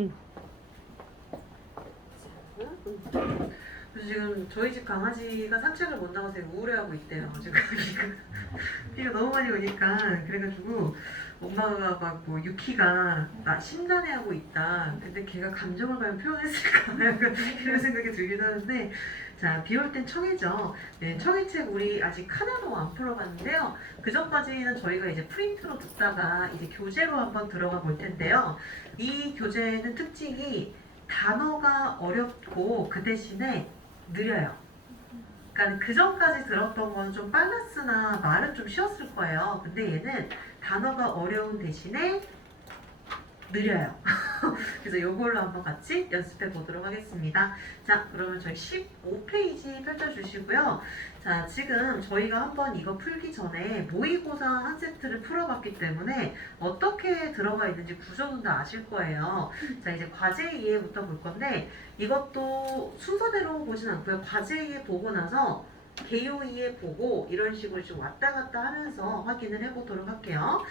응. 그래서 지금 저희 집 강아지가 산책을 못 나가서 우울해하고 있대요. 지금 비가 너무 많이 오니까. 그래가지고 엄마가 막 뭐 유키가 나 심란해하고 있다. 근데 걔가 감정을 과연 표현했을까? 약간 이런 생각이 들기도 하는데, 자, 비 올 땐 청해죠. 네, 청해책 우리 아직 하나도 안 풀어봤는데요. 그 전까지는 저희가 이제 프린트로 듣다가 이제 교재로 한번 들어가 볼 텐데요. 이 교재는 특징이 단어가 어렵고 그 대신에 느려요. 그러니까 그 전까지 들었던 건 좀 빨랐으나 말은 좀 쉬웠을 거예요. 근데 얘는 단어가 어려운 대신에 느려요. 그래서 이걸로 한번 같이 연습해 보도록 하겠습니다. 자, 그러면 저희 15페이지 펼쳐주시고요. 자, 지금 저희가 한번 이거 풀기 전에 모의고사 한 세트를 풀어봤기 때문에 어떻게 들어가 있는지 구조는 다 아실 거예요. 자, 이제 과제 이해부터 볼 건데 이것도 순서대로 보진 않고요. 과제 이해 보고 나서 개요 이해 보고 이런 식으로 좀 왔다 갔다 하면서 확인을 해보도록 할게요.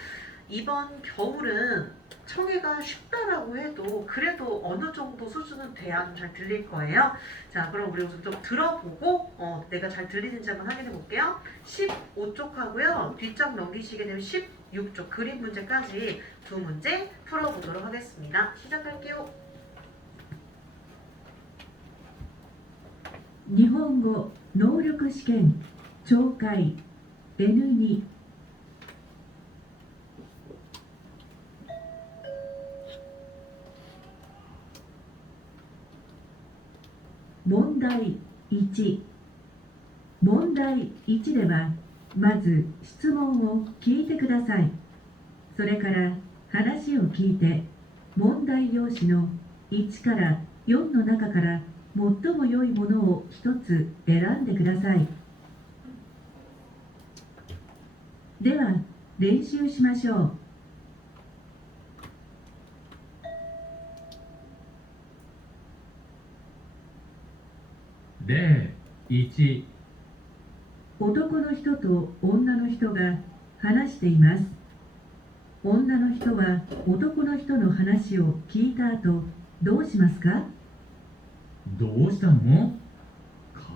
이번 겨울은 청해가 쉽다라고 해도 그래도 어느 정도 수준은 돼야 좀 잘 들릴 거예요. 자, 그럼 우리 우선 좀 들어보고 내가 잘 들리는지 한번 확인해 볼게요. 15쪽 하고요. 뒷장 넘기시게 되면 16쪽 그림 문제까지 두 문제 풀어보도록 하겠습니다. 시작할게요. 日本語能力試験懲戒 N2 問題1問題1ではまず質問を聞いてください。それから話を聞いて問題用紙の1から4の中から最も良いものを1つ選んでください。では練習しましょう。例1、男の人と女の人が話しています。女の人は男の人の話を聞いた後どうしますか？どうしたの？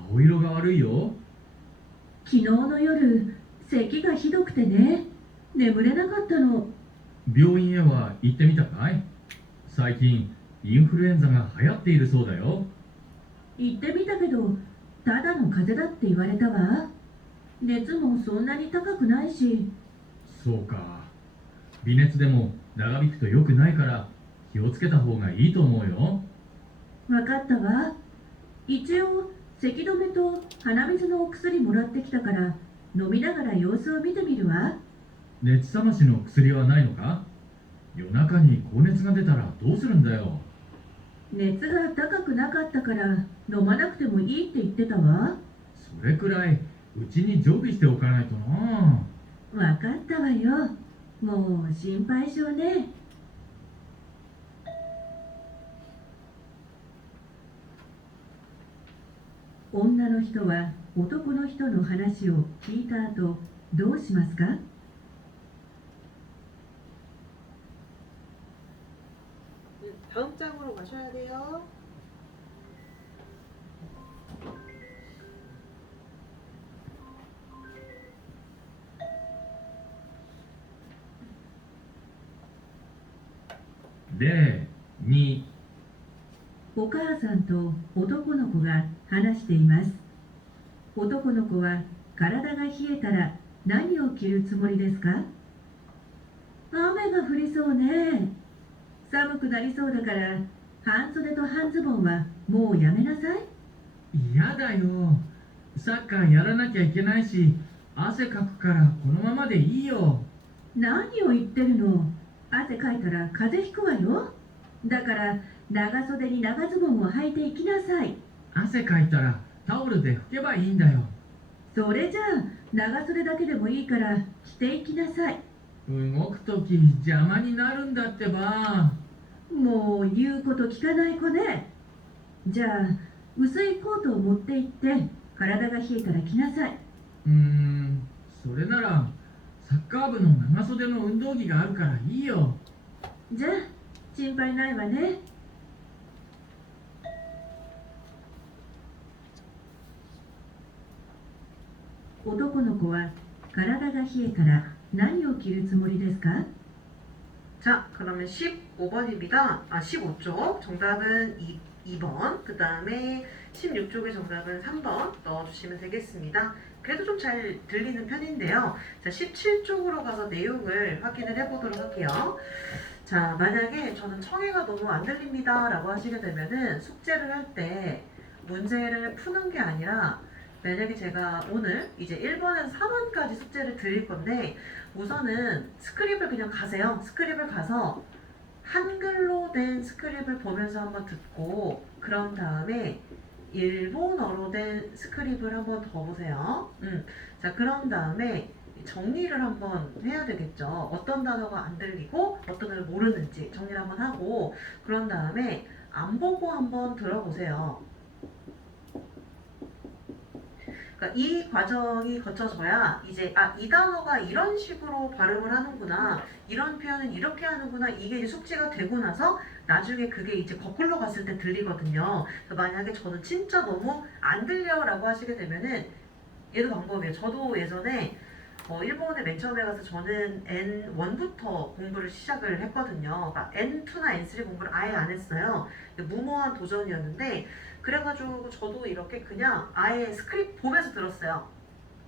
顔色が悪いよ。昨日の夜咳がひどくてね、眠れなかったの。病院へは行ってみたかい？最近インフルエンザが流行っているそうだよ。行ってみたけどただの風邪だって言われたわ。熱もそんなに高くないし。そうか。微熱でも長引くと良くないから気をつけた方がいいと思うよ。わかったわ。一応咳止めと鼻水のお薬もらってきたから飲みながら様子を見てみるわ。熱冷ましの薬はないのか？夜中に高熱が出たらどうするんだよ。熱が高くなかったから飲まなくてもいいって言ってたわ。それくらいうちに常備しておかないとな。わかったわよ。もう心配性ね。女の人は男の人の話を聞いた後どうしますか？ 다음 장으로 가셔야 돼요.例2、お母さんと男の子が話しています。男の子は体が冷えたら何を着るつもりですか？雨が降りそうね。寒くなりそうだから半袖と半ズボンはもうやめなさい。嫌だよ。サッカーやらなきゃいけないし、汗かくからこのままでいいよ。何を言ってるの。汗かいたら風邪ひくわよ。だから長袖に長ズボンを履いていきなさい。汗かいたらタオルで拭けばいいんだよ。それじゃあ長袖だけでもいいから着ていきなさい。動くとき邪魔になるんだってば。もう言うこと聞かない子ね。じゃあ薄いコートを持って行って体が冷えたら着なさい。それならサッカー部の長袖の運動着があるからいいよ。じゃあ心配ないわね。男の子は体が冷えたら何を着るつもりですか？ 자, 그러면 15번입니다. 15쪽. 정답은 2번. 그 다음에 16쪽의 정답은 3번 넣어주시면 되겠습니다. 그래도 좀 잘 들리는 편인데요. 자, 17쪽으로 가서 내용을 확인을 해보도록 할게요. 자, 만약에 저는 청해가 너무 안 들립니다 라고 하시게 되면은 숙제를 할 때 문제를 푸는 게 아니라 만약에 제가 오늘 이제 1번에서 4번까지 숙제를 드릴 건데 우선은 스크립을 그냥 가세요. 스크립을 가서 한글로 된 스크립을 보면서 한번 듣고 그런 다음에 일본어로 된 스크립을 한번 더 보세요. 자, 그런 다음에 정리를 한번 해야 되겠죠. 어떤 단어가 안 들리고 어떤 걸 모르는지 정리를 한번 하고 그런 다음에 안 보고 한번 들어보세요. 그러니까 이 과정이 거쳐져야 이제 이 단어가 이런 식으로 발음을 하는구나, 이런 표현은 이렇게 하는구나, 이게 이제 숙지가 되고 나서 나중에 그게 이제 거꾸로 갔을 때 들리거든요. 그래서 만약에 저는 진짜 너무 안 들려라고 하시게 되면은 얘도 방법이에요. 저도 예전에 일본에 맨 처음에 가서 저는 N1부터 공부를 시작을 했거든요. 그러니까 N2나 N3 공부를 아예 안 했어요. 무모한 도전이었는데 그래가지고 저도 이렇게 그냥 아예 스크립트 보면서 들었어요.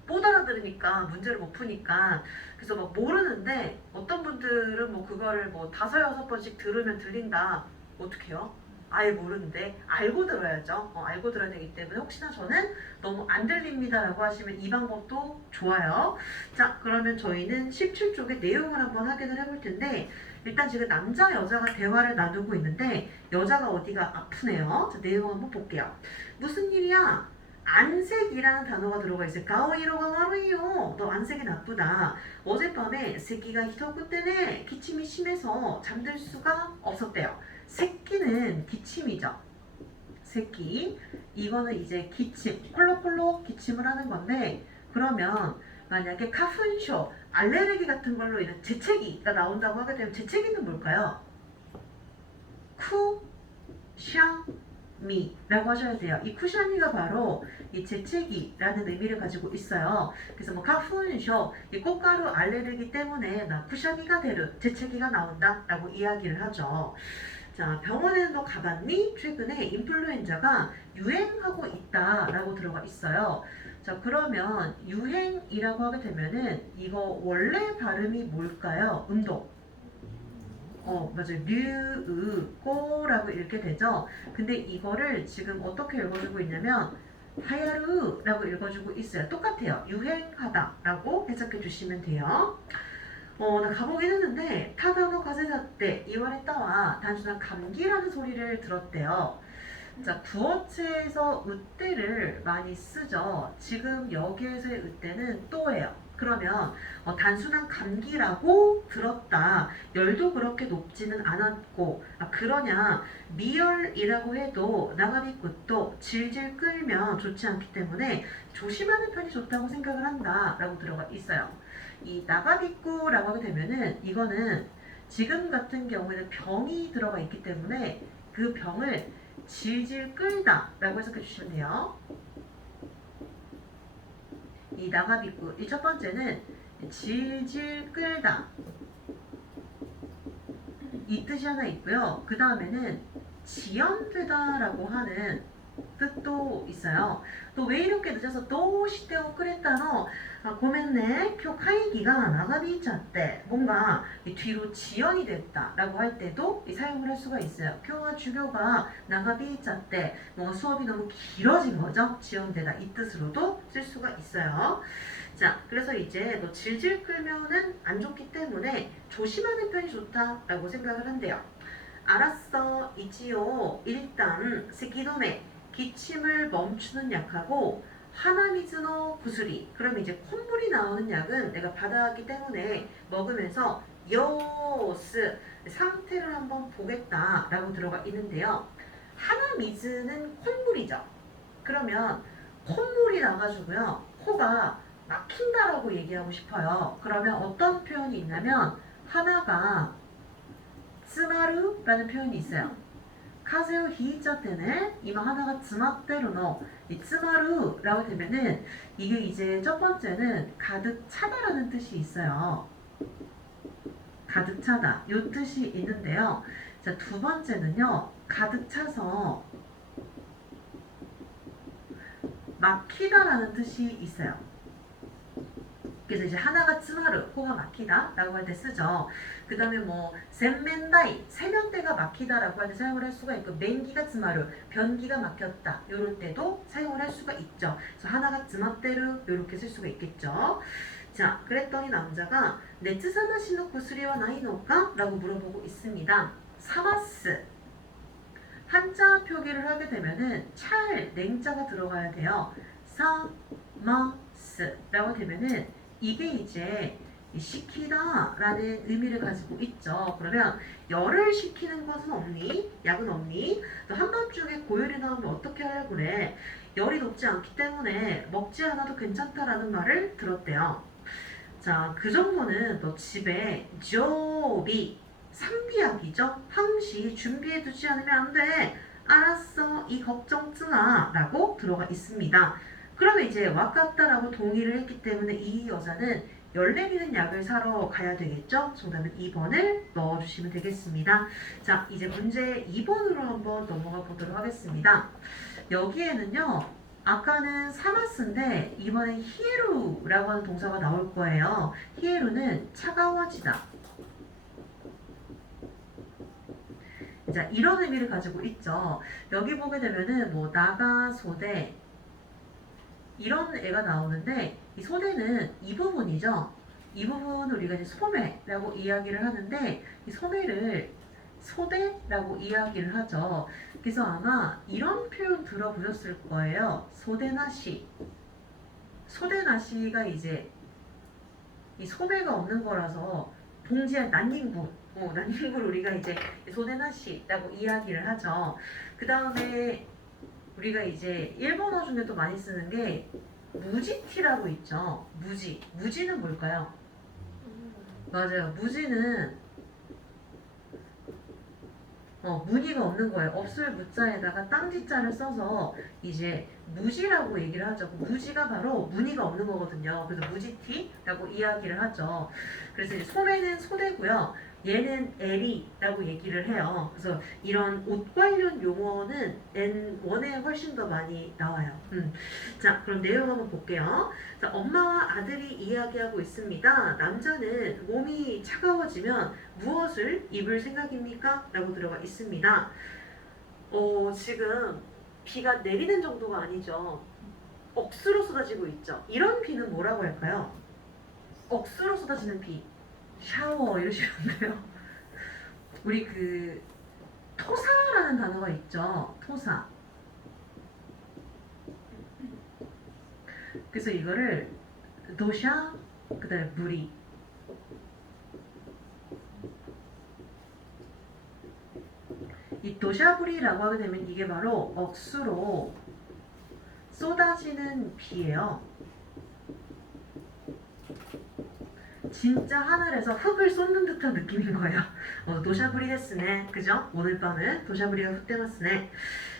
못 알아들으니까 문제를 못 푸니까 그래서 막 모르는데 어떤 분들은 뭐 그거를 뭐 5-6번씩 들으면 들린다. 어떡해요? 아예 모르는데 알고 들어야죠. 알고 들어야 되기 때문에 혹시나 저는 너무 안 들립니다 라고 하시면 이 방법도 좋아요. 자, 그러면 저희는 17쪽의 내용을 한번 확인을 해볼 텐데 일단 지금 남자 여자가 대화를 나누고 있는데 여자가 어디가 아프네요. 자, 내용 한번 볼게요. 무슨 일이야? 안색이라는 단어가 들어가 있어요. 가오이로가 와루이요. 너 안색이 나쁘다. 어젯밤에 새끼가 히토크 때문에 기침이 심해서 잠들 수가 없었대요. 새끼는 기침이죠. 새끼. 이거는 이제 기침, 콜록콜록 기침을 하는 건데 그러면 만약에 카푼쇼, 알레르기 같은 걸로 인한 재채기가 나온다고 하게 되면 재채기는 뭘까요? 쿠샤미라고 하셔야 돼요. 이 쿠샤미가 바로 이 재채기라는 의미를 가지고 있어요. 그래서 뭐 카푼쇼, 이 꽃가루 알레르기 때문에 나 쿠샤미가 되는 재채기가 나온다라고 이야기를 하죠. 자, 병원에 너 가봤니? 최근에 인플루엔자가 유행하고 있다라고 들어가 있어요. 자, 그러면 유행이라고 하게 되면은 이거 원래 발음이 뭘까요? 음도. 맞아요. 류으꼬라고 읽게 되죠. 근데 이거를 지금 어떻게 읽어주고 있냐면 하야르라고 읽어주고 있어요. 똑같아요. 유행하다라고 해석해 주시면 돼요. 나 가보긴 했는데 타다노 가세사 때 이완했다와 단순한 감기라는 소리를 들었대요. 자, 구어체에서 으때를 많이 쓰죠. 지금 여기에서의 으때는 또예요. 그러면 단순한 감기라고 들었다. 열도 그렇게 높지는 않았고 그러냐 미열이라고 해도 나가미꽃도 질질 끌면 좋지 않기 때문에 조심하는 편이 좋다고 생각을 한다 라고 들어가 있어요. 이 나가비꾸라고 하게 되면은 이거는 지금 같은 경우에는 병이 들어가 있기 때문에 그 병을 질질 끌다 라고 해석해 주시면 돼요. 이 나가비꾸, 이 첫 번째는 질질 끌다 이 뜻이 하나 있고요. 그 다음에는 지연되다 라고 하는 뜻도 있어요. 또 왜 이렇게 늦어서 또 시대をくれたの? 고멘네, 표会議が 長引いちゃって 뭔가 뒤로 지연이 됐다 라고 할 때도 사용을 할 수가 있어요. 교와 주교가 長引いちゃって 뭔가 수업이 너무 길어진 거죠. 지연되다 이 뜻으로도 쓸 수가 있어요. 자, 그래서 이제 너 질질 끌면은 안 좋기 때문에 조심하는 편이 좋다라고 생각을 한대요. 알았어, 이지요. 일단 세기도메 기침을 멈추는 약하고 하나미즈노 구슬이 그럼 이제 콧물이 나오는 약은 내가 받아왔기 때문에 먹으면서 요스 상태를 한번 보겠다라고 들어가 있는데요. 하나미즈는 콧물이죠. 그러면 콧물이 나가지고요. 코가 막힌다라고 얘기하고 싶어요. 그러면 어떤 표현이 있냐면 하나가 쓰마루라는 표현이 있어요. 風邪をひいちゃってね今鼻が詰まってるの이詰まる라고 되면은 이게 이제 첫 번째는 가득 차다라는 뜻이 있어요. 가득 차다 요 뜻이 있는데요. 자, 두 번째는요. 가득 차서 막히다라는 뜻이 있어요. 그래서 이제 하나가 쯔마르, 코가 막히다 라고 할 때 쓰죠. 그 다음에 뭐 센멘다이, 세면대가 막히다 라고 할 때 사용을 할 수가 있고 맹기가 쯔마르, 변기가 막혔다 요럴 때도 사용을 할 수가 있죠. 그래서 하나가 쯔마테르 요렇게 쓸 수가 있겠죠. 자, 그랬더니 남자가 네츠사마시노 구스리와 나이노까? 라고 물어보고 있습니다. 사마스 한자 표기를 하게 되면은 찰, 냉자가 들어가야 돼요. 사마스 라고 되면은 이게 이제 시키다 라는 의미를 가지고 있죠. 그러면 열을 식히는 것은 없니? 약은 없니? 또 한밤중에 고열이 나오면 어떻게 하려고 그래? 열이 높지 않기 때문에 먹지 않아도 괜찮다라는 말을 들었대요. 자, 그 정도는 너 집에 조비 상비약이죠. 항시 준비해 두지 않으면 안 돼. 알았어, 이 걱정증아 라고 들어가 있습니다. 그러면 이제 와깝다라고 동의를 했기 때문에 이 여자는 열 내리는 약을 사러 가야 되겠죠? 정답은 2번을 넣어주시면 되겠습니다. 자, 이제 문제 2번으로 한번 넘어가 보도록 하겠습니다. 여기에는요. 아까는 사마스인데 이번엔 히에루라고 하는 동사가 나올 거예요. 히에루는 차가워지다. 자, 이런 의미를 가지고 있죠. 여기 보게 되면은 뭐 나가 소대 이런 애가 나오는데 이 소대는 이 부분이죠. 이 부분을 우리가 이제 소매라고 이야기를 하는데 이 소매를 소대라고 이야기를 하죠. 그래서 아마 이런 표현 들어보셨을 거예요. 소대나시. 소대나시가 이제 이 소매가 없는 거라서 봉지에 난닝구. 난닝구를 우리가 이제 소대나시라고 이야기를 하죠. 그 다음에 우리가 이제 일본어 중에도 많이 쓰는 게 무지티라고 있죠. 무지. 무지는 뭘까요? 맞아요. 무지는 무늬가 없는 거예요. 없을 무자에다가 땅지자를 써서 이제 무지라고 얘기를 하죠. 무지가 바로 무늬가 없는 거거든요. 그래서 무지티라고 이야기를 하죠. 그래서 이제 소매는 소대고요. 얘는 에리라고 얘기를 해요. 그래서 이런 옷 관련 용어는 N1에 훨씬 더 많이 나와요. 자, 그럼 내용 한번 볼게요. 자, 엄마와 아들이 이야기하고 있습니다. 남자는 몸이 차가워지면 무엇을 입을 생각입니까? 라고 들어가 있습니다. 지금 비가 내리는 정도가 아니죠. 억수로 쏟아지고 있죠. 이런 비는 뭐라고 할까요? 억수로 쏟아지는 비. 샤워 이러시면 안 돼요. 우리 그 토사라는 단어가 있죠. 토사. 그래서 이거를 도샤 그다음에 무리. 이 도샤부리라고 하게 되면 이게 바로 억수로 쏟아지는 비예요. 진짜 하늘에서 흙을 쏟는 듯한 느낌인 거예요. 도샤부리 데스네. 그죠? 오늘 밤은 도샤부리가 흑대마스네.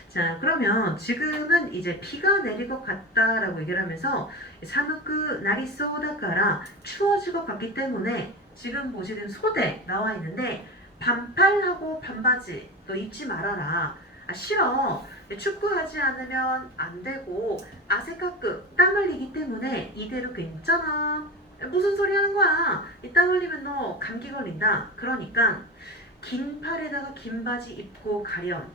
자, 그러면 지금은 이제 비가 내릴 것 같다라고 얘기를 하면서 사무크 나리소다가라 추워질 것 같기 때문에 지금 보시는 소대 나와 있는데 반팔하고 반바지 너 입지 말아라. 아, 싫어. 축구하지 않으면 안 되고 아세카크 땀 흘리기 때문에 이대로 괜찮아. 무슨 소리 하는 거야? 이 땀 흘리면 너 감기 걸린다. 그러니까 긴 팔에다가 긴 바지 입고 가렴.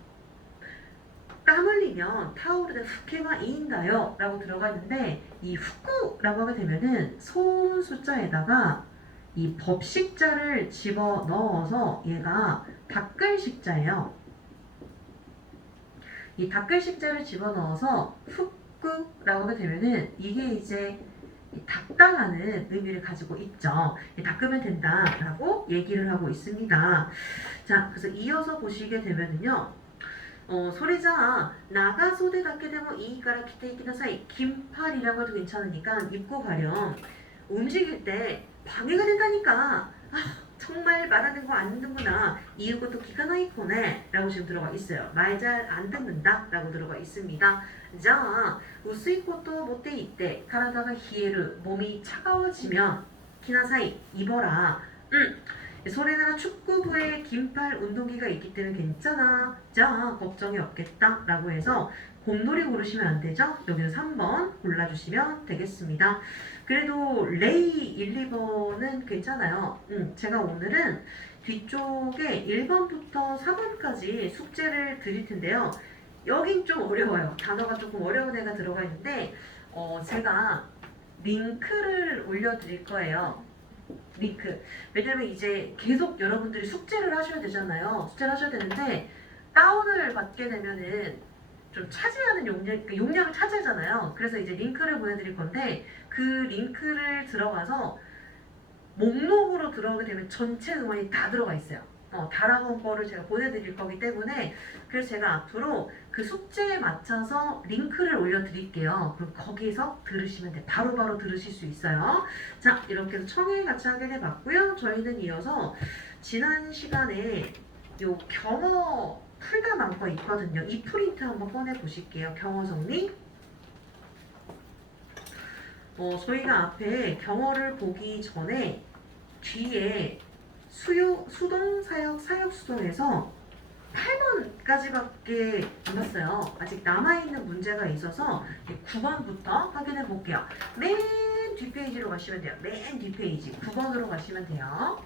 땀 흘리면 타오르는 후케가 이인다요 라고 들어가 있는데 이 후쿠라고 하게 되면은 소음 숫자에다가 이 법식자를 집어 넣어서 얘가 닦을식자예요. 이 닦을식자를 집어 넣어서 후쿠라고 하게 되면은 이게 이제 닦다라는 의미를 가지고 있죠. 닦으면 된다라고 얘기를 하고 있습니다. 자, 그래서 이어서 보시게 되면은요. それじゃあ長袖だけでもいいから着ていきなさい. 긴팔이라고 해도 괜찮으니까 입고 가렴. 움직일 때 방해가 된다니까. 정말 말하는 거 안 듣는구나. 이유것도 기가나이코네 라고 지금 들어가 있어요. 말 잘 안 듣는다 라고 들어가 있습니다. 자, 우스이코도 못돼 있대. 가라다가 히에르, 몸이 차가워지면 기나사이, 입어라. 소래나라 축구부에 긴팔 운동기가 있기 때문에 괜찮아. 자, 걱정이 없겠다 라고 해서 곰돌이 고르시면 안 되죠? 여기는 3번 골라주시면 되겠습니다. 그래도 레이 1, 2번은 괜찮아요. 제가 오늘은 뒤쪽에 1번부터 4번까지 숙제를 드릴 텐데요. 여긴 좀 어려워요. 단어가 조금 어려운 애가 들어가 있는데 제가 링크를 올려드릴 거예요. 링크. 왜냐면 이제 계속 여러분들이 숙제를 하셔야 되잖아요. 숙제를 하셔야 되는데 다운을 받게 되면은 좀 차지하는 용량을 차지하잖아요. 그래서 이제 링크를 보내드릴 건데 그 링크를 들어가서 목록으로 들어오게 되면 전체 응원이 다 들어가 있어요. 다락원 거를 제가 보내드릴 거기 때문에 그래서 제가 앞으로 그 숙제에 맞춰서 링크를 올려드릴게요. 그럼 거기에서 들으시면 돼요. 바로바로 들으실 수 있어요. 자, 이렇게 해서 청해 같이 확인해 봤고요. 저희는 이어서 지난 시간에 요 경어 풀다 많고 있거든요. 이 프린트 한번 꺼내 보실게요. 경어 정리. 저희가 앞에 경어를 보기 전에 뒤에 수동, 사역, 수동에서 8번까지밖에 안 봤어요. 아직 남아있는 문제가 있어서 9번부터 확인해 볼게요. 맨 뒷페이지로 가시면 돼요. 맨 뒷페이지 9번으로 가시면 돼요.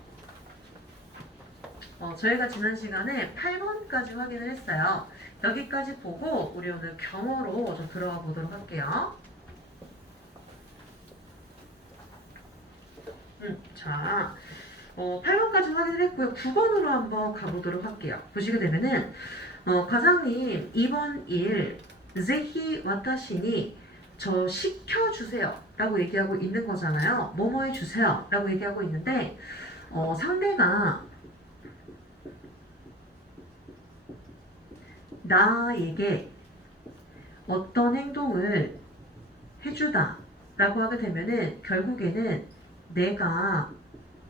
저희가 지난 시간에 8번까지 확인을 했어요. 여기까지 보고 우리 오늘 경어로 좀 들어가 보도록 할게요. 자, 8번까지 확인을 했고요. 9번으로 한번 가보도록 할게요. 보시게 되면은 과장님 2번 1 제히 와타시니 저 시켜주세요 라고 얘기하고 있는 거잖아요. 뭐뭐 해주세요 라고 얘기하고 있는데 상대가 나에게 어떤 행동을 해주다 라고 하게 되면은 결국에는 내가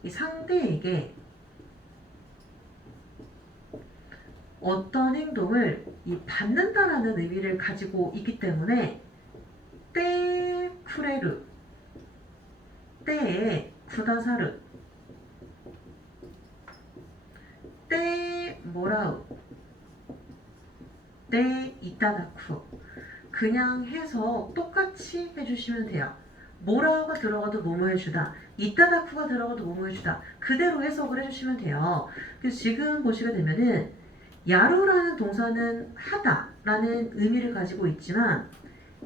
이 상대에게 어떤 행동을 받는다라는 의미를 가지고 있기 때문에 때 쿠레르, 때에 쿠다사르, 때 모라우, 때 이타다쿠 그냥 해서 똑같이 해주시면 돼요. 모라가 들어가도 뭐뭐 해주다, 이타다쿠가 들어가도 뭐뭐 해주다 그대로 해석을 해주시면 돼요. 그래서 지금 보시게 되면은 야루라는 동사는 하다라는 의미를 가지고 있지만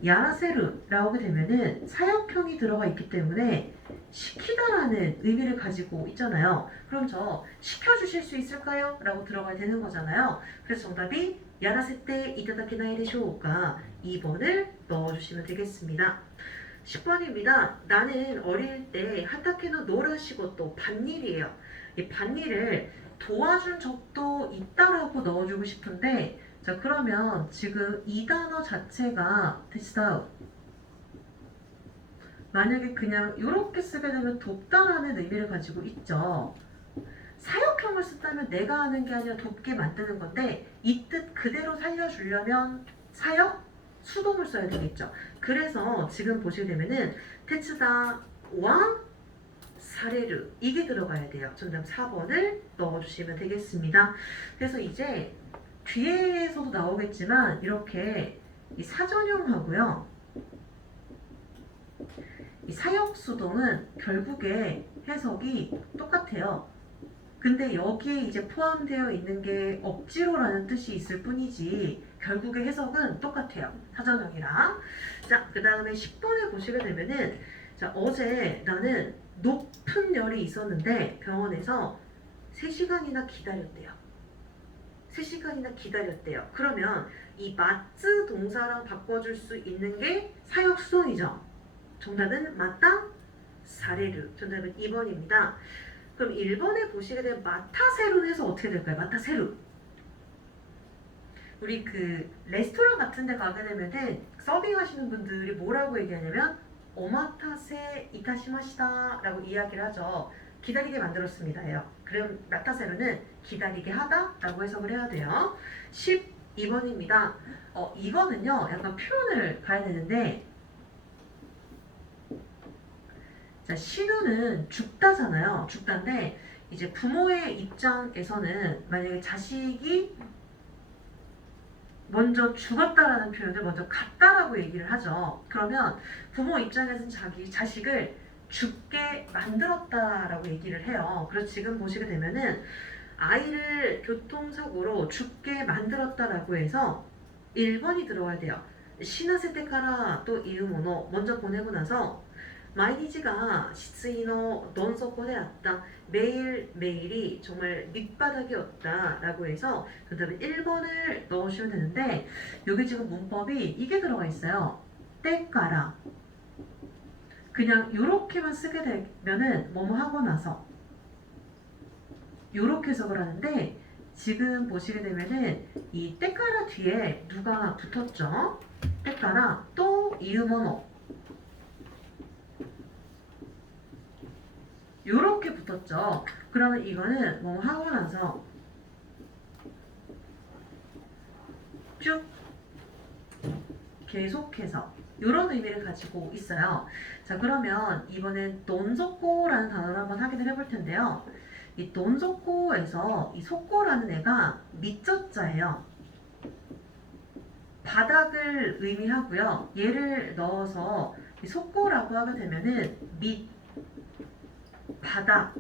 야라세르라고 하게 되면은 사역형이 들어가 있기 때문에 시키다라는 의미를 가지고 있잖아요. 그럼 저 시켜주실 수 있을까요? 라고 들어가야 되는 거잖아요. 그래서 정답이 야라세테 이타다키나이 데쇼우가 2번을 넣어주시면 되겠습니다. 10번입니다. 나는 어릴 때 하타케노 노라시고또 밭일이에요. 이 밭일을 도와준 적도 있다라고 넣어주고 싶은데 자 그러면 지금 이 단어 자체가 테스다우 만약에 그냥 이렇게 쓰게 되면 돕다라는 의미를 가지고 있죠. 사역형을 쓴다면 내가 하는 게 아니라 돕게 만드는 건데 이 뜻 그대로 살려주려면 사역? 수동을 써야 되겠죠. 그래서 지금 보시게 되면은 테츠다와 사레르 이게 들어가야 돼요. 정답 4번을 넣어주시면 되겠습니다. 그래서 이제 뒤에서도 나오겠지만 이렇게 이 사전형하고요. 이 사역수동은 결국에 해석이 똑같아요. 근데 여기에 이제 포함되어 있는 게 억지로라는 뜻이 있을 뿐이지 결국의 해석은 똑같아요. 사전형이랑. 자, 그 다음에 10번에 보시게 되면은 자, 어제 나는 높은 열이 있었는데 병원에서 3시간이나 기다렸대요. 3시간이나 기다렸대요. 그러면 이 마츠 동사랑 바꿔줄 수 있는 게 사역수동이죠. 정답은 맞다? 사레르. 정답은 2번입니다. 그럼 1번에 보시게 되면 마타세루는 해서 어떻게 될까요? 마타세루. 우리 그 레스토랑 같은 데 가게 되면은 서빙 하시는 분들이 뭐라고 얘기하냐면 오마타세 이타시마시다 라고 이야기를 하죠. 기다리게 만들었습니다예요. 그럼 나타세로는 기다리게 하다라고 해석을 해야 돼요. 12번입니다. 이거는요 약간 표현을 가야 되는데, 자, 신우는 죽다잖아요. 죽다인데 이제 부모의 입장에서는 만약에 자식이 먼저 죽었다라는 표현을 먼저 갔다라고 얘기를 하죠. 그러면 부모 입장에서는 자기 자식을 죽게 만들었다라고 얘기를 해요. 그래서 지금 보시게 되면은 아이를 교통사고로 죽게 만들었다라고 해서 1번이 들어가야 돼요. 시나세테카라 또 이유모노 먼저 보내고 나서 마이니지가 시츠이노 돈소코데 왔다. 매일매일이 정말 밑바닥이었다 라고 해서 그 다음에 1번을 넣으시면 되는데, 여기 지금 문법이 이게 들어가 있어요. 때까라. 그냥 요렇게만 쓰게 되면은 뭐뭐 하고 나서 요렇게 해석을 하는데, 지금 보시게 되면은 이 때까라 뒤에 누가 붙었죠? 때까라 또 이유모노 요렇게 붙었죠. 그러면 이거는 뭐 하고 나서 쭉 계속해서 이런 의미를 가지고 있어요. 자, 그러면 이번엔 돈소코라는 단어를 한번 확인을 해볼 텐데요. 이 돈소코에서 이 소코라는 애가 밑저자예요. 바닥을 의미하고요. 얘를 넣어서 이 소코라고 하게 되면은 밑 바닥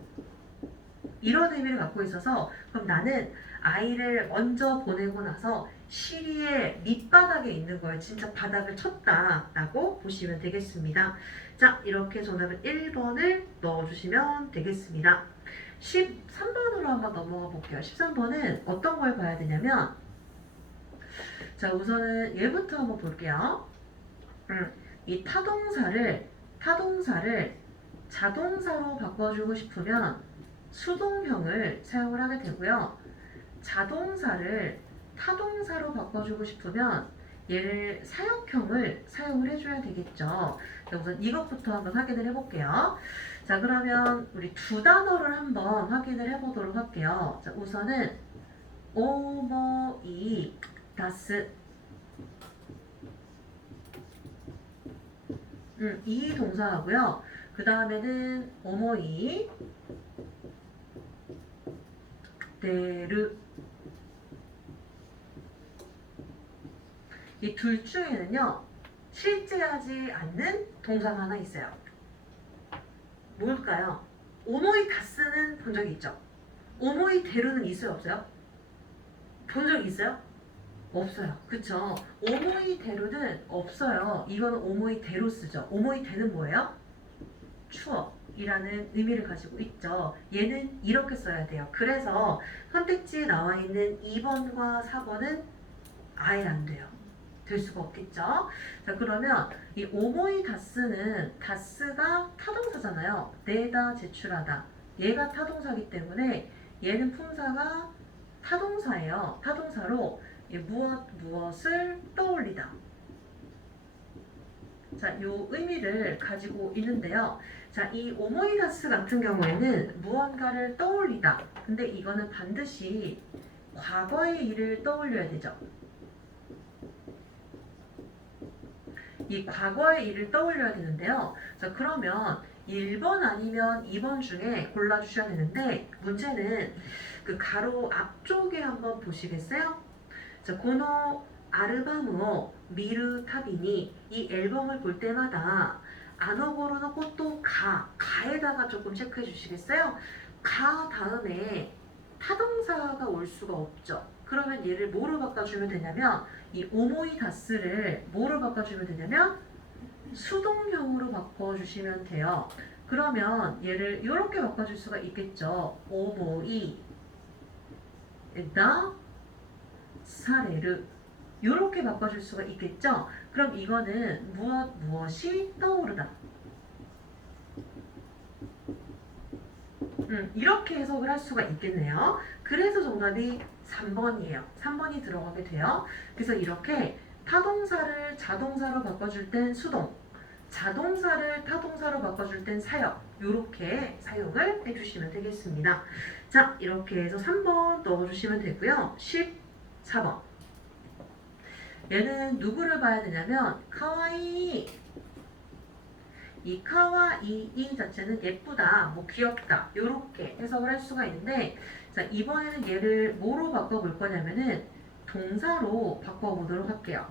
이런 의미를 갖고 있어서, 그럼 나는 아이를 먼저 보내고 나서 시리의 밑바닥에 있는 걸 진짜 바닥을 쳤다라고 보시면 되겠습니다. 자, 이렇게 정답은 1번을 넣어주시면 되겠습니다. 13번으로 한번 넘어가 볼게요. 13번은 어떤 걸 봐야 되냐면, 자, 우선은 얘부터 한번 볼게요. 이 타동사를 자동사로 바꿔주고 싶으면 수동형을 사용을 하게 되고요. 자동사를 타동사로 바꿔주고 싶으면 얘를 사역형을 사용을 해줘야 되겠죠. 자, 우선 이것부터 한번 확인을 해볼게요. 자, 그러면 우리 두 단어를 한번 확인을 해보도록 할게요. 자, 우선은 오모이 다스, 이 동사하고요. 그 다음에는 오모이 데르, 이 둘 중에는요 실제 하지 않는 동사가 하나 있어요. 뭘까요? 오모이 다스는 본 적이 있죠? 오모이 데르는 있어요, 없어요? 본 적 있어요? 없어요. 그쵸? 오모이 데루는 없어요. 이건 오모이 데로 쓰죠. 오모이 데는 뭐예요? 추억이라는 의미를 가지고 있죠. 얘는 이렇게 써야 돼요. 그래서 선택지에 나와 있는 2번과 4번은 아예 안 돼요. 될 수가 없겠죠. 자, 그러면 이 오모이 다스는 다스가 타동사잖아요. 내다, 제출하다. 얘가 타동사기 때문에 얘는 품사가 타동사예요. 타동사로 무엇을 떠올리다. 자, 요 의미를 가지고 있는데요. 자, 이 오모이다스 같은 경우에는 무언가를 떠올리다. 근데 이거는 반드시 과거의 일을 떠올려야 되죠. 이 과거의 일을 떠올려야 되는데요. 자, 그러면 1번 아니면 2번 중에 골라주셔야 되는데, 문제는 그 가로 앞쪽에 한번 보시겠어요? 자, 고노 아르바무오 미르 타비니, 이 앨범을 볼 때마다 아노고로노 꽃도 가에다가 조금 체크해 주시겠어요? 가 다음에 타동사가 올 수가 없죠. 그러면 얘를 뭐로 바꿔주면 되냐면, 이 오모이 다스를 뭐로 바꿔주면 되냐면 수동형으로 바꿔주시면 돼요. 그러면 얘를 이렇게 바꿔줄 수가 있겠죠. 오모이 다 사레르, 이렇게 바꿔줄 수가 있겠죠. 그럼 이거는 무엇이 떠오르다. 이렇게 해석을 할 수가 있겠네요. 그래서 정답이 3번이에요. 3번이 들어가게 돼요. 그래서 이렇게 타동사를 자동사로 바꿔줄 땐 수동, 자동사를 타동사로 바꿔줄 땐 사역, 이렇게 사용을 해주시면 되겠습니다. 자, 이렇게 해서 3번 넣어주시면 되고요. 14번. 얘는 누구를 봐야 되냐면 카와이. 이 카와이 자체는 예쁘다, 뭐 귀엽다 이렇게 해석을 할 수가 있는데, 자, 이번에는 얘를 뭐로 바꿔볼 거냐면은 동사로 바꿔보도록 할게요.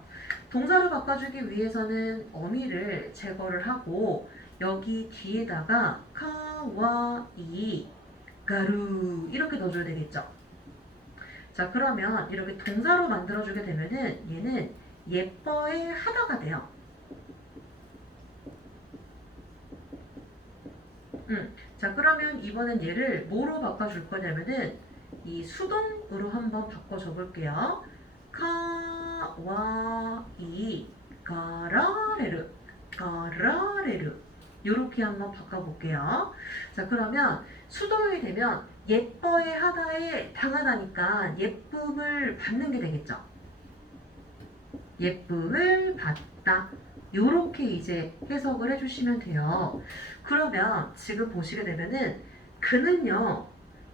동사로 바꿔주기 위해서는 어미를 제거를 하고 여기 뒤에다가 카와이 가루 이렇게 넣어줘야 되겠죠. 자, 그러면 이렇게 동사로 만들어주게 되면은 얘는 예뻐해 하다가 돼요. 자, 그러면 이번엔 얘를 뭐로 바꿔줄 거냐면은 이 수동으로 한번 바꿔줘 볼게요. 카와이 가라레르 가라레르 요렇게 한번 바꿔볼게요. 자, 그러면 수동이 되면 예뻐해 하다에 당하다니까 예쁨을 받는 게 되겠죠. 예쁨을 받다. 요렇게 이제 해석을 해주시면 돼요. 그러면 지금 보시게 되면은 그는요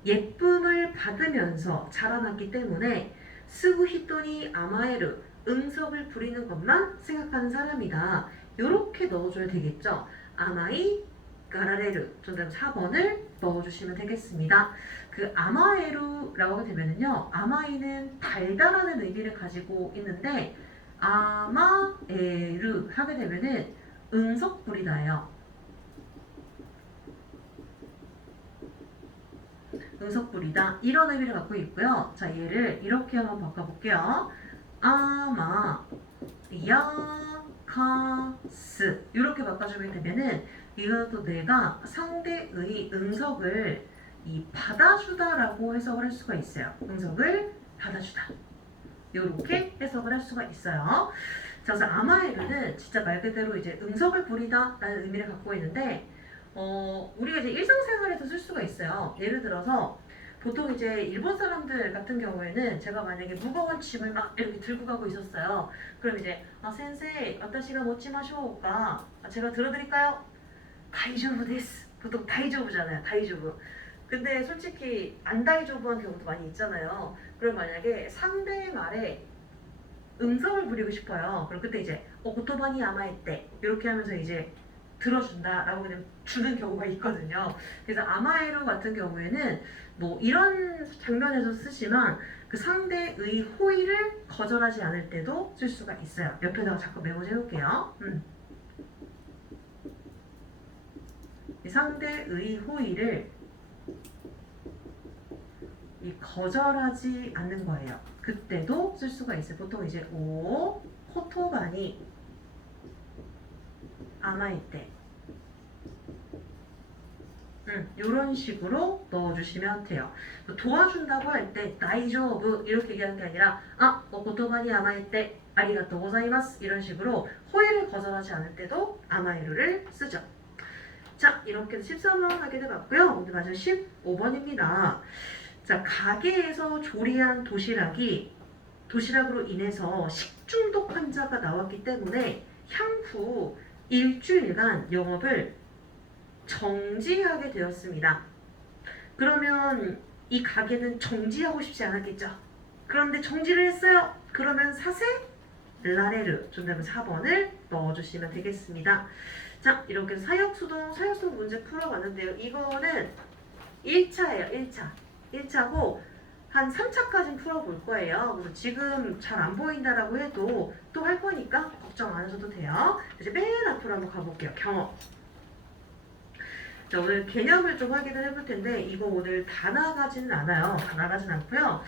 예쁨을 받으면서 자라났기 때문에 스구 히토니 아마에르 응석을 부리는 것만 생각하는 사람이다. 요렇게 넣어줘야 되겠죠. 아마이 가라레르 정답 4번을 넣어주시면 되겠습니다. 그 아마에루라고 하게 되면은요 아마이는 달달하는 의미를 가지고 있는데 아마에르 하게 되면은 응석부리다예요. 응석부리다 이런 의미를 갖고 있고요. 자, 얘를 이렇게 한번 바꿔볼게요. 아마 야카스 이렇게 바꿔주게 되면은 이거는 또 내가 상대의 응석을 이 받아주다라고 해석을 할 수가 있어요. 응석을 받아주다. 이렇게 해석을 할 수가 있어요. 자, 그래서 아마에르는 진짜 말 그대로 이제 응석을 부리다라는 의미를 갖고 있는데, 우리가 이제 일상생활에서 쓸 수가 있어요. 예를 들어서 보통 이제 일본 사람들 같은 경우에는 제가 만약에 무거운 짐을 막 이렇게 들고 가고 있었어요. 그럼 이제 센세이, 와타시가 모치 마쇼우까? 제가 들어드릴까요? 다이조부 데스. 보통 다이조부잖아요. 다이조부. 근데 솔직히 안 다이조부한 경우도 많이 있잖아요. 그럼 만약에 상대의 말에 응석을 부리고 싶어요. 그럼 그때 이제 고토바니 아마에떼 이렇게 하면서 이제 들어준다라고 그냥 주는 경우가 있거든요. 그래서 아마에루 같은 경우에는 뭐 이런 장면에서 쓰지만 그 상대의 호의를 거절하지 않을 때도 쓸 수가 있어요. 옆에다가 자꾸 메모해 놓을게요. 상대의 호의를 거절하지 않는 거예요. 그때도 쓸 수가 있어요. 보통 이제 코토바니 아마이떼 이런 식으로 넣어주시면 돼요. 도와준다고 할 때 다이조브 이렇게 얘기하는 게 아니라 고토바니 아마이떼 아리가또 고자이마스 이런 식으로 호의를 거절하지 않을 때도 아마이루를 쓰죠. 자, 이렇게 13번 하게 돼봤고요. 오늘 마지막 15번입니다. 자, 가게에서 조리한 도시락으로 인해서 식중독 환자가 나왔기 때문에 향후 일주일간 영업을 정지하게 되었습니다. 그러면 이 가게는 정지하고 싶지 않았겠죠. 그런데 정지를 했어요. 그러면 사세 라레르 정답은 4번을 넣어주시면 되겠습니다. 자, 이렇게 사역수동 문제 풀어봤는데요. 이거는 1차예요. 1차고 한 3차까지는 풀어볼 거예요. 그래서 지금 잘 안 보인다라고 해도 또 할 거니까 걱정 안 하셔도 돼요. 이제 맨 앞으로 한번 가볼게요. 경험. 자, 오늘 개념을 좀 확인을 해볼 텐데 이거 오늘 다 나가지는 않아요. 다 나가진 않고요.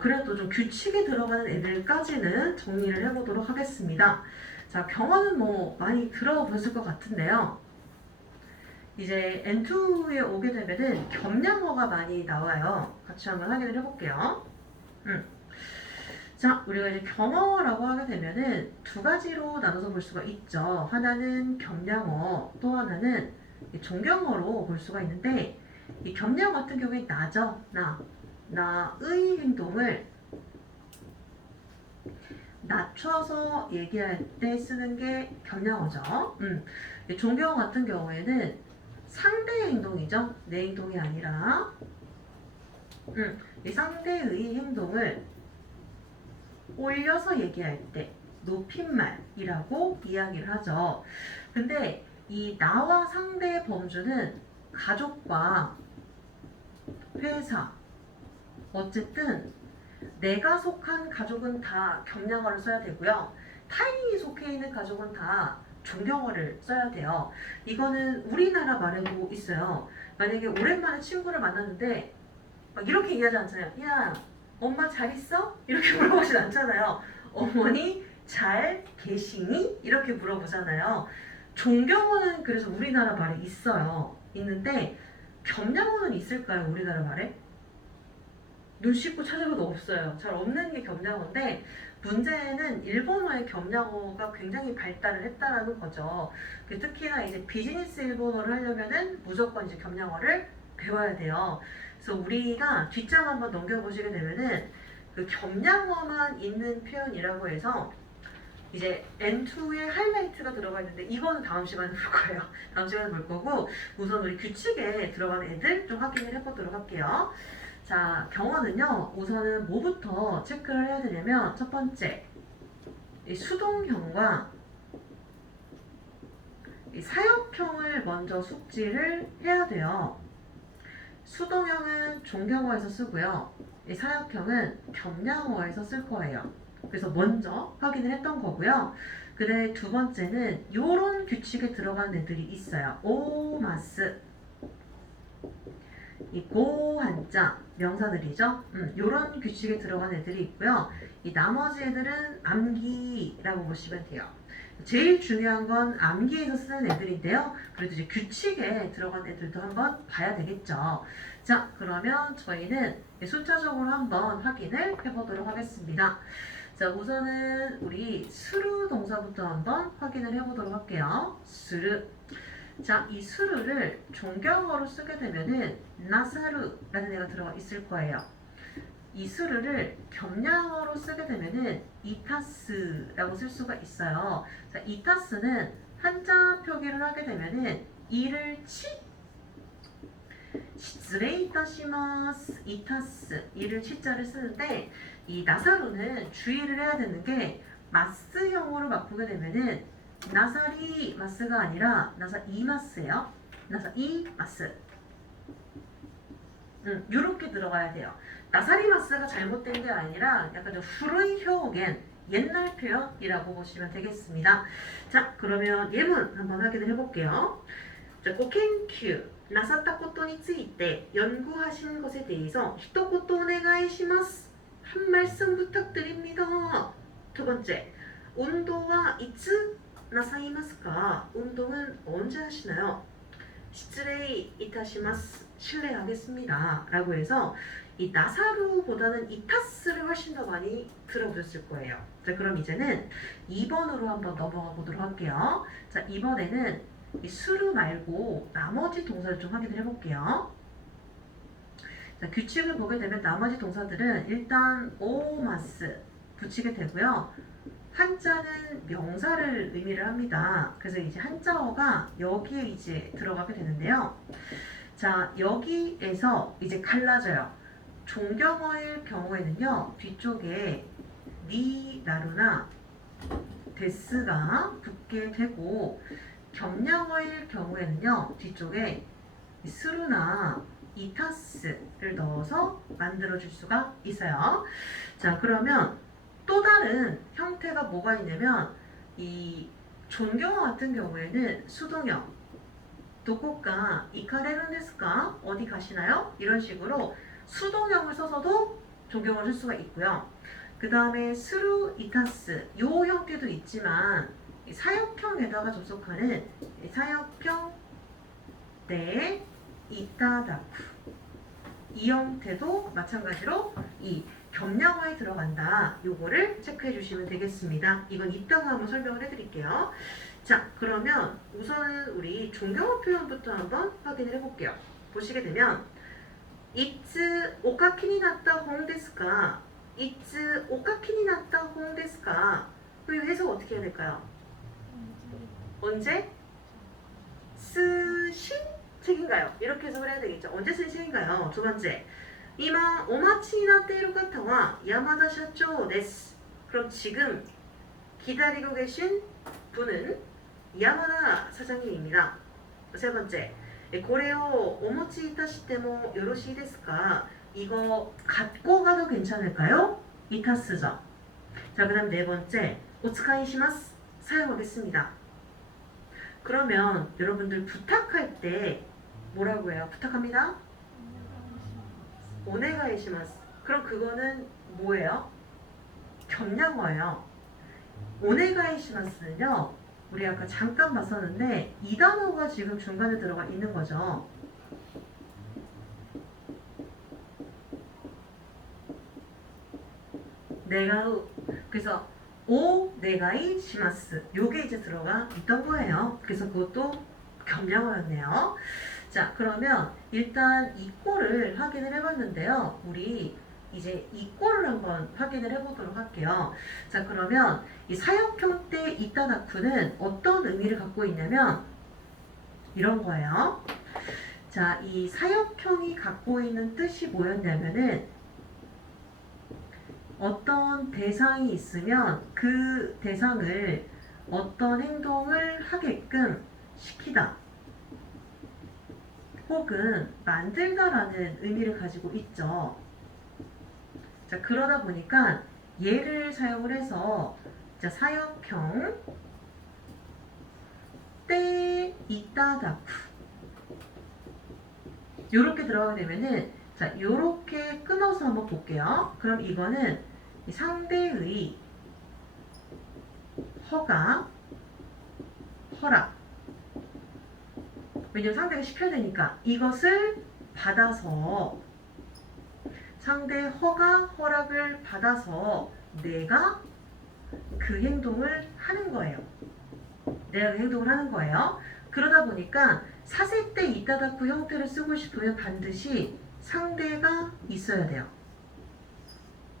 그래도 좀 규칙에 들어가는 애들까지는 정리를 해보도록 하겠습니다. 자, 경험은 뭐 많이 들어보셨을 것 같은데요. 이제 N2에 오게 되면은 겸양어가 많이 나와요. 같이 한번 확인을 해볼게요. 자, 우리가 이제 겸양어라고 하게 되면은 두 가지로 나눠서 볼 수가 있죠. 하나는 겸양어, 또 하나는 존경어로 볼 수가 있는데, 이 겸양 같은 경우에 나죠. 나의 행동을 낮춰서 얘기할 때 쓰는 게 겸양어죠. 존경어 같은 경우에는 상대의 행동이죠. 내 행동이 아니라 이 상대의 행동을 올려서 얘기할 때 높임말이라고 이야기를 하죠. 근데 이 나와 상대의 범주는 가족과 회사, 어쨌든 내가 속한 가족은 다 겸양어를 써야 되고요. 타인이 속해 있는 가족은 다 존경어를 써야 돼요. 이거는 우리나라 말에도 있어요. 만약에 오랜만에 친구를 만났는데 막 이렇게 얘기하지 않잖아요. 야, 엄마 잘 있어? 이렇게 물어보진 않잖아요. 어머니 잘 계시니? 이렇게 물어보잖아요. 존경어는 그래서 우리나라 말에 있어요. 있는데 겸양어는 있을까요? 우리나라 말에? 눈 씻고 찾아봐도 없어요. 잘 없는 게 겸양어인데 문제는 일본어의 겸양어가 굉장히 발달을 했다라는 거죠. 특히나 이제 비즈니스 일본어를 하려면은 무조건 이제 겸양어를 배워야 돼요. 그래서 우리가 뒷장 한번 넘겨보시게 되면은 그 겸양어만 있는 표현이라고 해서 이제 N2에 하이라이트가 들어가 있는데 이거는 다음 시간에 볼 거예요. 다음 시간에 볼 거고 우선 우리 규칙에 들어가는 애들 좀 확인을 해보도록 할게요. 자, 경어는요. 우선은 뭐부터 체크를 해야 되냐면 첫 번째 이 수동형과 이 사역형을 먼저 숙지를 해야 돼요. 수동형은 존경어에서 쓰고요. 이 사역형은 겸양어에서 쓸 거예요. 그래서 먼저 확인을 했던 거고요. 그다음에 두 번째는 요런 규칙에 들어간 애들이 있어요. 오마스, 이 고 한자 명사들이죠. 요런 규칙에 들어간 애들이 있고요. 이 나머지 애들은 암기라고 보시면 돼요. 제일 중요한 건 암기에서 쓰는 애들인데요. 그래도 이제 규칙에 들어간 애들도 한번 봐야 되겠죠. 자, 그러면 저희는 순차적으로 한번 확인을 해보도록 하겠습니다. 자, 우선은 우리 스루 동사부터 한번 확인을 해보도록 할게요. 스루. 자, 이 스루를 존경어로 쓰게 되면은 나사루라는 애가 들어가 있을 거예요. 이 스루를 겸양어로 쓰게 되면은 이타스라고 쓸 수가 있어요. 자, 이타스는 한자 표기를 하게 되면은 이를 시츠레이타시마스 이타스 이를 치자를 쓰는데 이 나사루는 주의를 해야 되는 게 마스형으로 바꾸게 되면은 나사리 마스가 아니라 나사 이마스예요. 나사 이마스. 요렇게 들어가야 돼요. 나사리 마스가 잘못된 게 아니라 약간 좀 후르이 효겐 옛날 표현이라고 보시면 되겠습니다. 자, 그러면 예문 한번 확인을 해볼게요. 자, 고研究 なさったことについて 연구하신 것에 대해서 一言お願いします. 한 말씀 부탁드립니다. 두 번째, 운동은 いつ 나사이마스까? 운동은 언제 하시나요? 시츠레이 이타시마스. 실례하겠습니다. 라고 해서 이 나사루보다는 이타스를 훨씬 더 많이 들어보셨을 거예요. 자, 그럼 이제는 2번으로 한번 넘어가 보도록 할게요. 자, 이번에는 이 수루 말고 나머지 동사를 좀 확인을 해볼게요. 자, 규칙을 보게 되면 나머지 동사들은 일단 오마스 붙이게 되고요. 한자는 명사를 의미를 합니다. 그래서 이제 한자어가 여기에 이제 들어가게 되는데요. 자, 여기에서 이제 갈라져요. 존경어일 경우에는요, 뒤쪽에 니, 나루나 데스가 붙게 되고, 겸양어일 경우에는요, 뒤쪽에 스루나 이타스를 넣어서 만들어줄 수가 있어요. 자, 그러면 또 다른 형태가 뭐가 있냐면 이 존경어 같은 경우에는 수동형 도코가 이카레르데스까 어디 가시나요? 이런 식으로 수동형을 써서도 존경어를 쓸 수가 있고요. 그 다음에 스루 이타스 요 형태도 있지만 사역형에다가 접속하는 사역형 때 이타다쿠 이 형태도 마찬가지로 이 겸양어에 들어간다. 요거를 체크해 주시면 되겠습니다. 이건 이따가 한번 설명을 해드릴게요. 자, 그러면 우선 우리 존경어 표현부터 한번 확인을 해볼게요. 보시게 되면 이츠 오카키니 났다 홍 데스까? 이츠 오카키니 났다 홍 데스까? 그리고 해석 어떻게 해야 될까요? 언제? 쓰신 책인가요? 이렇게 해석을 해야 되겠죠. 언제 쓴 책인가요? 두 번째, 이마 오마치になっている方は山田社長です. 그럼 지금 기다리고 계신 분은 야마다 사장님입니다. 세 번째, これをお持ちいたしてもよろしいですか? 이거 갖고 가도 괜찮을까요? 이타스죠. 자, 그 다음 네 번째, お使いします. 사용하겠습니다. 그러면 여러분들 부탁할 때 뭐라고 해요? 부탁합니다. 오네가이시마스. 그럼 그거는 뭐예요? 겸양어예요. 오네가이시마스는요, 우리 아까 잠깐 봤었는데 이 단어가 지금 중간에 들어가 있는 거죠. 네가우. 그래서 오네가이시마스. 요게 이제 들어가 있던 거예요. 그래서 그것도 겸양어였네요. 자, 그러면 일단 이 꼴을 확인을 해봤는데요. 우리 이제 이 꼴을 한번 확인을 해보도록 할게요. 자, 그러면 이 사역형 때 이따다쿠는 어떤 의미를 갖고 있냐면 이런 거예요. 자, 이 사역형이 갖고 있는 뜻이 뭐였냐면은 어떤 대상이 있으면 그 대상을 어떤 행동을 하게끔 시키다 혹은 만들다라는 의미를 가지고 있죠. 자, 그러다 보니까 얘를 사용을 해서 자, 사역형 때 이따다쿠 요렇게 들어가게 되면은 자, 요렇게 끊어서 한번 볼게요. 그럼 이거는 이 상대의 허가, 허락. 왜냐면 상대가 시켜야 되니까 이것을 받아서 상대의 허가, 허락을 받아서 내가 그 행동을 하는 거예요. 내가 그 행동을 하는 거예요. 그러다 보니까 사세 때 이따다쿠 형태를 쓰고 싶으면 반드시 상대가 있어야 돼요.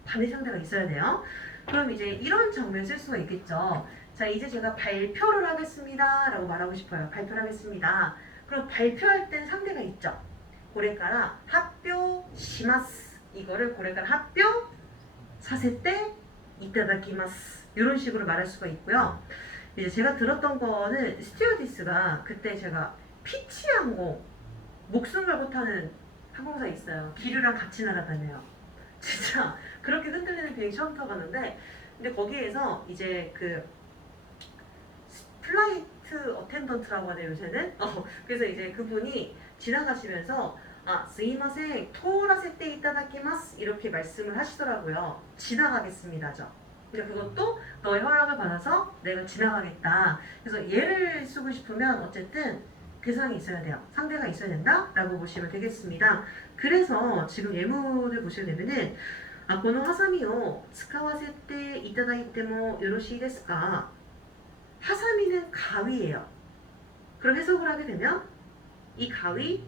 반드시 상대가 있어야 돼요. 그럼 이제 이런 장면 쓸 수가 있겠죠. 자, 이제 제가 발표를 하겠습니다 라고 말하고 싶어요. 발표를 하겠습니다. 그럼 발표할 땐 상대가 있죠. 고래가라 합표 시마스. 이거를 고래가라 합표 사세 때 이따다키마스. 이런 식으로 말할 수가 있고요. 이제 제가 들었던 거는 스튜어디스가 그때 제가 피치항공 목숨 걸고 타는 항공사 있어요. 기류랑 같이 날아다녀요. 진짜 그렇게 흔들리는 비행 처음 타봤는데 근데 거기에서 이제 그 플라이트 어텐던트라고 하네요 요새는. 그래서 이제 그분이 지나가시면서 스이마생 토라세테 이타다키마스 이렇게 말씀을 하시더라고요. 지나가겠습니다죠. 근데 그것도 너의 허락을 받아서 내가 지나가겠다. 그래서 얘를 쓰고 싶으면 어쨌든 대상이 있어야 돼요. 상대가 있어야 된다 라고 보시면 되겠습니다. 그래서 지금 예문을 보시게 되면은 このハサミを使わせていただいてもよろしいですか? 하사미는 가위예요. 그럼 해석을 하게 되면 이 가위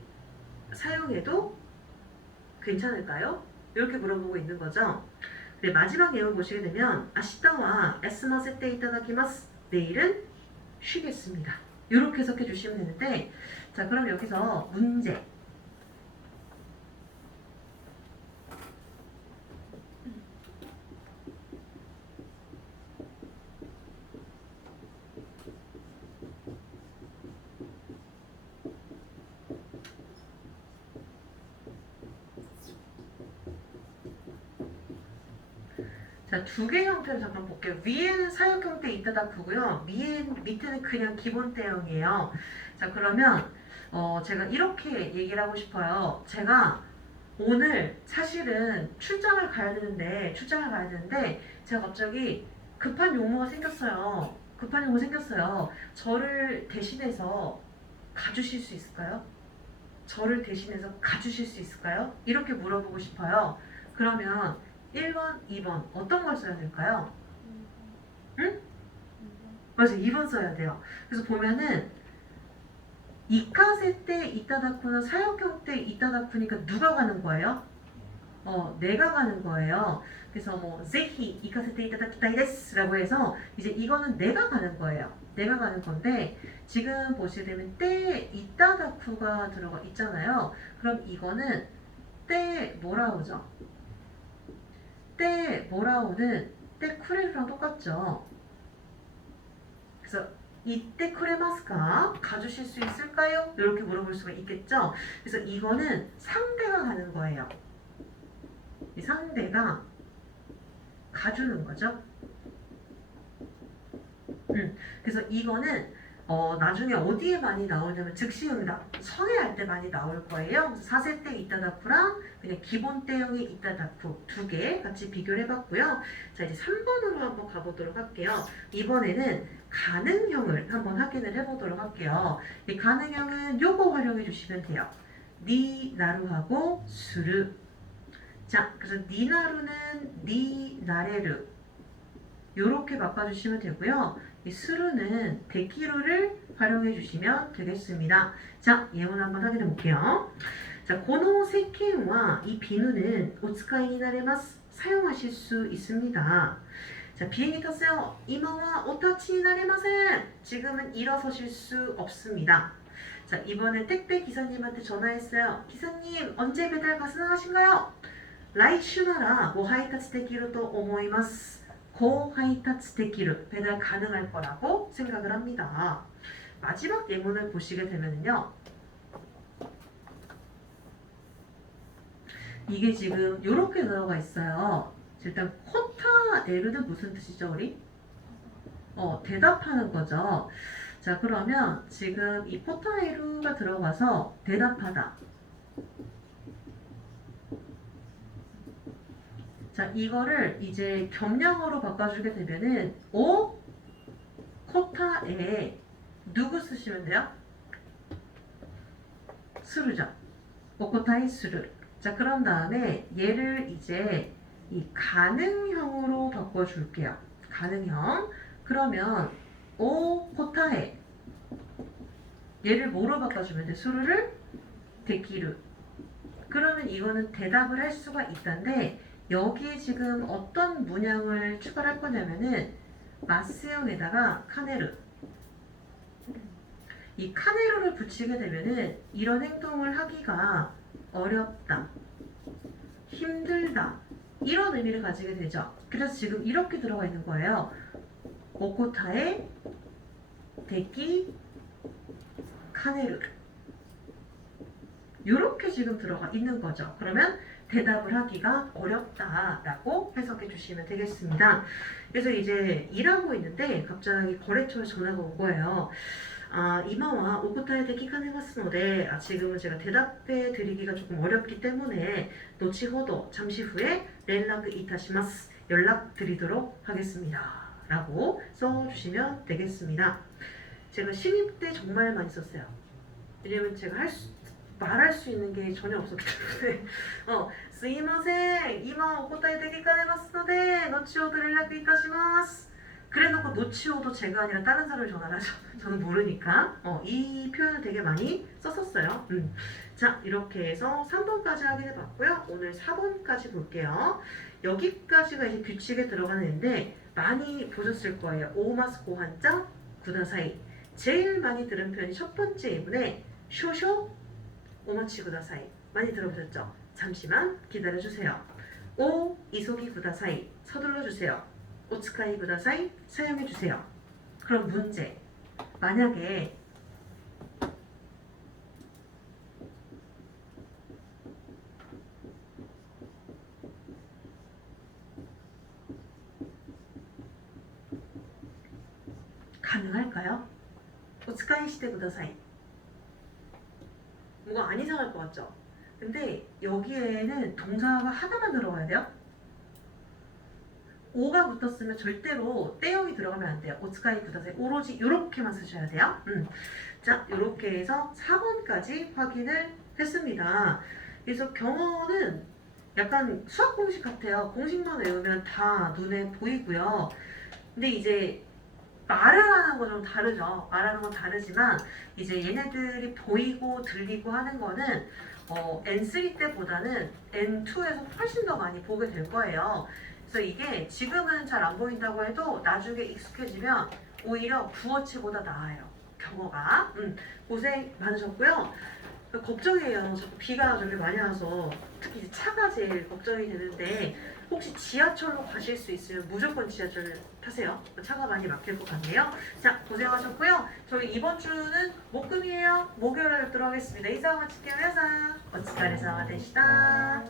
사용해도 괜찮을까요? 이렇게 물어보고 있는 거죠. 네, 마지막 예문 보시게 되면 아시타와 야스마세테 이타다키마스. 내일은 쉬겠습니다. 이렇게 해석해 주시면 되는데 자, 그럼 여기서 문제. 자, 두 개 형태를 잠깐 볼게요. 위에는 사역 형태 이따다쿠고요. 밑에는 그냥 기본 대형이에요. 자, 그러면 제가 이렇게 얘기를 하고 싶어요. 제가 오늘 사실은 출장을 가야 되는데 제가 갑자기 급한 용무가 생겼어요. 저를 대신해서 가주실 수 있을까요? 이렇게 물어보고 싶어요. 그러면 1번, 2번 어떤 걸 써야 될까요? 응? 맞아, 2번 써야 돼요. 그래서 보면은 이카세 때 이따다쿠는 사역형 때 이따다쿠니까 누가 가는 거예요? 내가 가는 거예요. 그래서 뭐 제히 이카세 때 이따다키타이 데스라고 해서 이제 이거는 내가 가는 거예요. 때가 가는 건데 지금 보시게 되면 때 이따다쿠가 들어가 있잖아요. 그럼 이거는 때 뭐라오죠? 때 뭐라오는 때 쿠레루랑 똑같죠. 그래서 이때 쿠레마스까? 가주실 수 있을까요? 이렇게 물어볼 수가 있겠죠. 그래서 이거는 상대가 가는 거예요. 이 상대가 가주는 거죠. 그래서 이거는 나중에 어디에 많이 나오냐면 즉시응답, 성애할 때 많이 나올 거예요. 그래서 4세 때 이따다쿠랑 그냥 기본 때형의 이따다쿠 두 개 같이 비교를 해봤고요. 자, 이제 3번으로 한번 가보도록 할게요. 이번에는 가능형을 한번 확인을 해보도록 할게요. 이 가능형은 요거 활용해 주시면 돼요. 니 나루하고 수르. 자, 그래서 니 나루는 니 나레르 요렇게 바꿔주시면 되고요. 이 수루는 데키루를 활용해 주시면 되겠습니다. 자, 예문 한번 확인해 볼게요. 자, 고노 세켄와 이 비누는 오츠카이 니나레마스 사용하실 수 있습니다. 자, 비행기 탔어요. 이마와 오타치 니나레마센 지금은 일어서실 수 없습니다. 자, 이번에 택배 기사님한테 전화했어요. 기사님, 언제 배달 가능하신가요? 라이슈나라 고 하이타치 데키루 또 오모이마스. 고 하이타치 데키루 배달 가능할 거라고 생각을 합니다. 마지막 예문을 보시게 되면요. 이게 지금 이렇게 들어가 있어요. 일단 코타 에르는 무슨 뜻이죠, 우리? 대답하는 거죠. 자, 그러면 지금 이 코타 에르가 들어가서 대답하다. 자, 이거를 이제 겸양어로 바꿔주게 되면은 코타에 누구 쓰시면 돼요? 스루죠. 오코타이 스루. 자, 그런 다음에 얘를 이제 이 가능형으로 바꿔줄게요. 가능형. 그러면 코타에 얘를 뭐로 바꿔주면 돼? 스루를 데키루. 그러면 이거는 대답을 할 수가 있다는데 여기에 지금 어떤 문양을 추가를 할 거냐면은 마스형에다가 카네르. 이 카네르를 붙이게 되면은 이런 행동을 하기가 어렵다, 힘들다 이런 의미를 가지게 되죠. 그래서 지금 이렇게 들어가 있는 거예요. 오코타에 데키 카네르 이렇게 지금 들어가 있는 거죠. 그러면 대답을 하기가 어렵다라고 해석해 주시면 되겠습니다. 그래서 이제 일하고 있는데 갑자기 거래처에 전화가 온 거예요. 이마와 오코타에 데키카네마스노데 지금은 제가 대답해 드리기가 조금 어렵기 때문에 노치호도 잠시 후에 렌라크 이타시마스 연락 드리도록 하겠습니다 라고 써주시면 되겠습니다. 제가 신입 때 정말 많이 썼어요. 왜냐면 제가 말할 수 있는 게 전혀 없었기 때문에 스이마센 이마 오코타에 데키카네마스노데 노치호도 렌라크 이타시마스 그래놓고 노치오도 제가 아니라 다른 사람을 전화를 하죠. 저는 모르니까 이 표현을 되게 많이 썼었어요. 자, 이렇게 해서 3번까지 확인해봤고요. 오늘 4번까지 볼게요. 여기까지가 이제 규칙에 들어가는데 많이 보셨을 거예요. 오마스 고한자 구다사이. 제일 많이 들은 표현이 첫 번째 예문에 쇼쇼 오마치 구다사이 많이 들어보셨죠? 잠시만 기다려주세요. 이소기 구다사이 서둘러주세요. 오츠카이 구다사이 사용해주세요. 그럼 문제. 만약에 가능할까요? 오츠카이 시대 구다사이. 뭔가 안 이상할 것 같죠? 근데 여기에는 동사가 하나만 들어가야 돼요. 오가 붙었으면 절대로 때형이 들어가면 안 돼요. 오츠카이 구다사이 오로지 이렇게만 쓰셔야 돼요. 자, 이렇게 해서 4번까지 확인을 했습니다. 그래서 경어는 약간 수학 공식 같아요. 공식만 외우면 다 눈에 보이고요. 근데 이제 말을 하는 건 좀 다르죠. 말하는 건 다르지만 이제 얘네들이 보이고 들리고 하는 거는 N3 때보다는 N2에서 훨씬 더 많이 보게 될 거예요. 그래서 이게 지금은 잘 안 보인다고 해도 나중에 익숙해지면 오히려 구어치보다 나아요. 경어가. 고생 많으셨고요. 걱정이에요. 자꾸 비가 저렇게 많이 와서 특히 이제 차가 제일 걱정이 되는데 혹시 지하철로 가실 수 있으면 무조건 지하철 타세요. 차가 많이 막힐 것 같네요. 자, 고생하셨고요. 저희 이번 주는 목금이에요. 목요일에 뵙도록 하겠습니다. 인사 마칠게요. 여사. 어찌가래서 되시다.